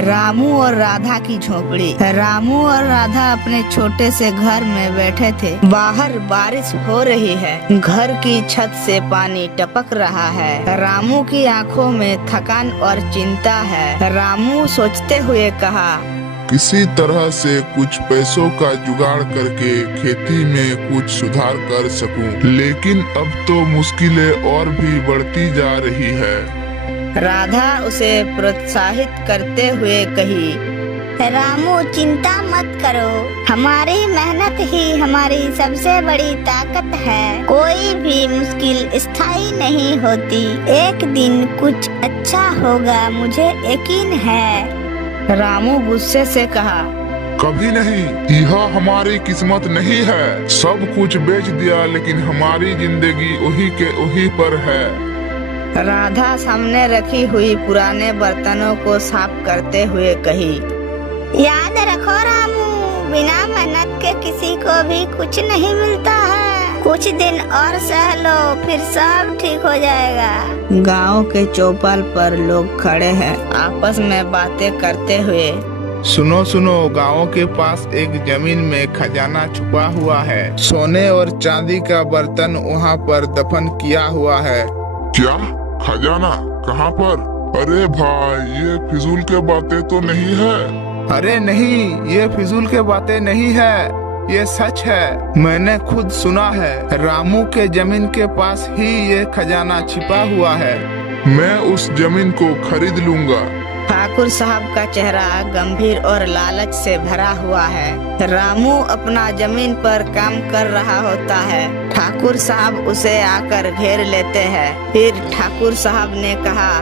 रामू और राधा की झोपड़ी। रामू और राधा अपने छोटे से घर में बैठे थे। बाहर बारिश हो रही है। घर की छत से पानी टपक रहा है। रामू की आंखों में थकान और चिंता है। रामू सोचते हुए कहा, किसी तरह से कुछ पैसों का जुगाड़ करके खेती में कुछ सुधार कर सकूं, लेकिन अब तो मुश्किलें और भी बढ़ती जा रही है। राधा उसे प्रोत्साहित करते हुए कही, रामू चिंता मत करो, हमारी मेहनत ही हमारी सबसे बड़ी ताकत है। कोई भी मुश्किल स्थायी नहीं होती, एक दिन कुछ अच्छा होगा, मुझे यकीन है। रामू गुस्से से कहा, कभी नहीं, यह हमारी किस्मत नहीं है। सब कुछ बेच दिया, लेकिन हमारी जिंदगी वही के वही पर है। राधा सामने रखी हुई पुराने बर्तनों को साफ करते हुए कही, याद रखो रामू, बिना मेहनत के किसी को भी कुछ नहीं मिलता है। कुछ दिन और सह लो, फिर सब ठीक हो जाएगा। गांव के चौपाल पर लोग खड़े हैं, आपस में बातें करते हुए। सुनो सुनो, गांव के पास एक जमीन में खजाना छुपा हुआ है। सोने और चांदी का बर्तन वहां पर दफन किया हुआ है। क्या? खजाना? कहाँ पर? अरे भाई, ये फिजूल के बातें तो नहीं है। अरे नहीं, ये फिजूल के बातें नहीं है, ये सच है। मैंने खुद सुना है। रामू के जमीन के पास ही ये खजाना छिपा हुआ है। मैं उस जमीन को खरीद लूंगा। ठाकुर साहब का चेहरा गंभीर और लालच से भरा हुआ है। रामू अपना जमीन पर काम कर रहा होता है। ठाकुर साहब उसे आकर घेर लेते हैं। फिर ठाकुर साहब ने कहा,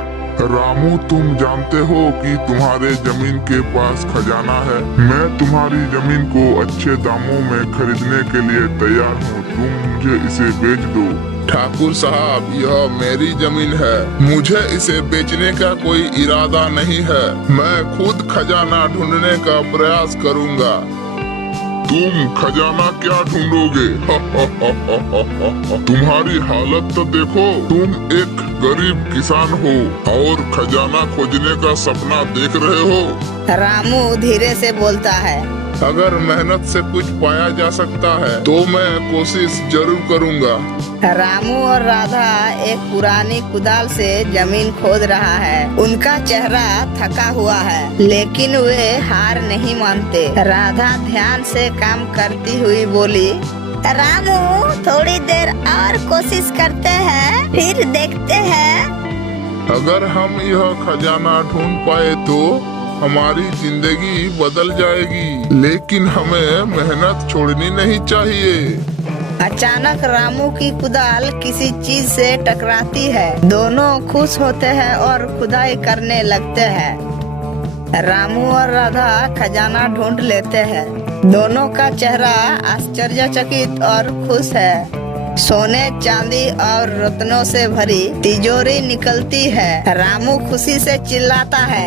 रामू, तुम जानते हो कि तुम्हारे जमीन के पास खजाना है। मैं तुम्हारी जमीन को अच्छे दामों में खरीदने के लिए तैयार हूँ। तुम मुझे इसे बेच दो। ठाकुर साहब, यह मेरी जमीन है। मुझे इसे बेचने का कोई इरादा नहीं है। मैं खुद खजाना ढूंढने का प्रयास करूंगा। तुम खजाना क्या ढूंढोगे? तुम्हारी हालत तो देखो, तुम एक गरीब किसान हो और खजाना खोजने का सपना देख रहे हो। रामू धीरे से बोलता है, अगर मेहनत से कुछ पाया जा सकता है तो मैं कोशिश जरूर करूंगा। रामू और राधा एक पुरानी कुदाल से जमीन खोद रहा है। उनका चेहरा थका हुआ है, लेकिन वे हार नहीं मानते। राधा ध्यान से काम करती हुई बोली, रामू, थोड़ी देर और कोशिश करते हैं, फिर देखते हैं। अगर हम यह खजाना ढूंढ पाए तो हमारी जिंदगी बदल जाएगी, लेकिन हमें मेहनत छोड़नी नहीं चाहिए। अचानक रामू की कुदाल किसी चीज से टकराती है। दोनों खुश होते हैं और खुदाई करने लगते हैं। रामू और राधा खजाना ढूंढ लेते हैं। दोनों का चेहरा आश्चर्यचकित और खुश है। सोने, चांदी और रत्नों से भरी तिजोरी निकलती है। रामू खुशी से चिल्लाता है,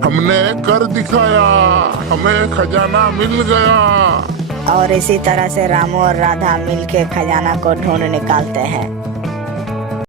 हमने कर दिखाया, हमें खजाना मिल गया। और इसी तरह से रामू और राधा मिलके खजाना को ढूंढ निकालते हैं।